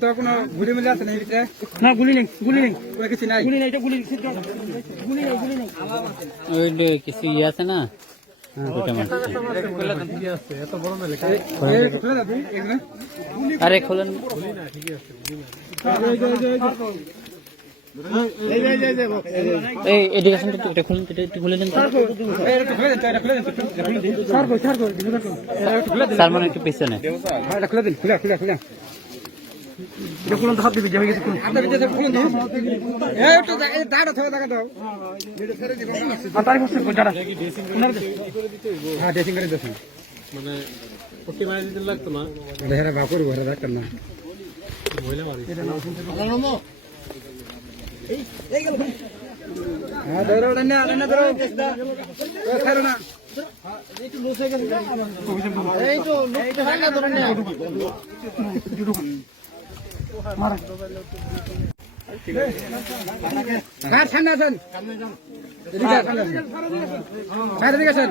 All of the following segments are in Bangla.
তো কোনো ঘুরে মিলে আছে না গুলি নেই গুলি নেই কিছু নাই গুলি এটা গুলি গুলি গুলি আছে না? আরে খোলেন এই এডুকেশন এটা খুলুন একটু খুলে দেন তো। এই একটু খুলে দিন, এটা খুলে দিন, এটা খুলে দিন। স্যার কই স্যার কই দিকে দেখো এটা একটু খুলে দিন। স্যার মানে হ্যাঁ, খুলে দিন, খুলে, খুলে, খুলে। কোন হাত দিবি হয়ে গেছে দিন। এই এই দাঁড়া থেকে দেখা দাও। আর তারিখ হচ্ছে দাঁড়া হ্যাঁ, ড্রেসিং করে দিয়েছেন। এটা হেরা বাপুর ঘরে রাখতেন না। হ্যাঁ, ধরো, ওটা না, না, ধরো। ও, ছাড়ো না। হ্যাঁ, সামনে আসেন। এদিকে আসেন, সামনে আসেন। এদিকে আসেন।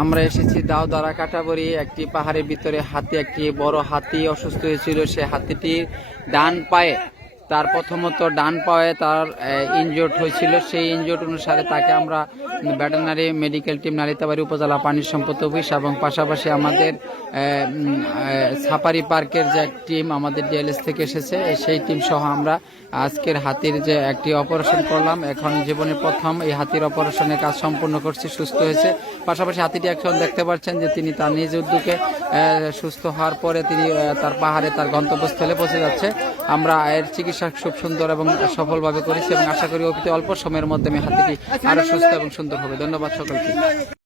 আমরা এসেছি দাও দ্বারা কাটাবরি একটি পাহাড়ের ভিতরে হাতি, একটি বড় হাতি অসুস্থ হয়েছিল, সে হাতিটির ডান পায়ে তার প্রথমত ডান পায়ে তার ইনজোর্ড হয়েছিল। সেই ইনজোর্ড অনুসারে তাকে আমরা ভেটেনারি মেডিকেল টিম নালিতাবাড়ি উপজেলা পানি সম্পদ অফিস এবং পাশাপাশি আমাদের সাফারি পার্কের যে টিম আমাদের ডিএলএস থেকে এসেছে, সেই টিম সহ আমরা আজকের হাতির যে একটি অপারেশন করলাম। এখন জীবনের প্রথম এই হাতির অপারেশনের কাজ সম্পূর্ণ করছি, সুস্থ হয়েছে। পাশাপাশি হাতিটি এখন দেখতে পাচ্ছেন যে তিনি তার নিজ উদ্যোগে সুস্থ হওয়ার পরে তিনি তার পাহাড়ে তার গন্তব্যস্থলে পৌঁছে যাচ্ছে। আমরা এর চিকিৎসা খুব সুন্দর এবং সফলভাবে করেছি এবং আশা করি অতি অল্প সময়ের মধ্যে আমি হাতিটি আরও সুস্থ এবং সুন্দর হবে। ধন্যবাদ সকলকে।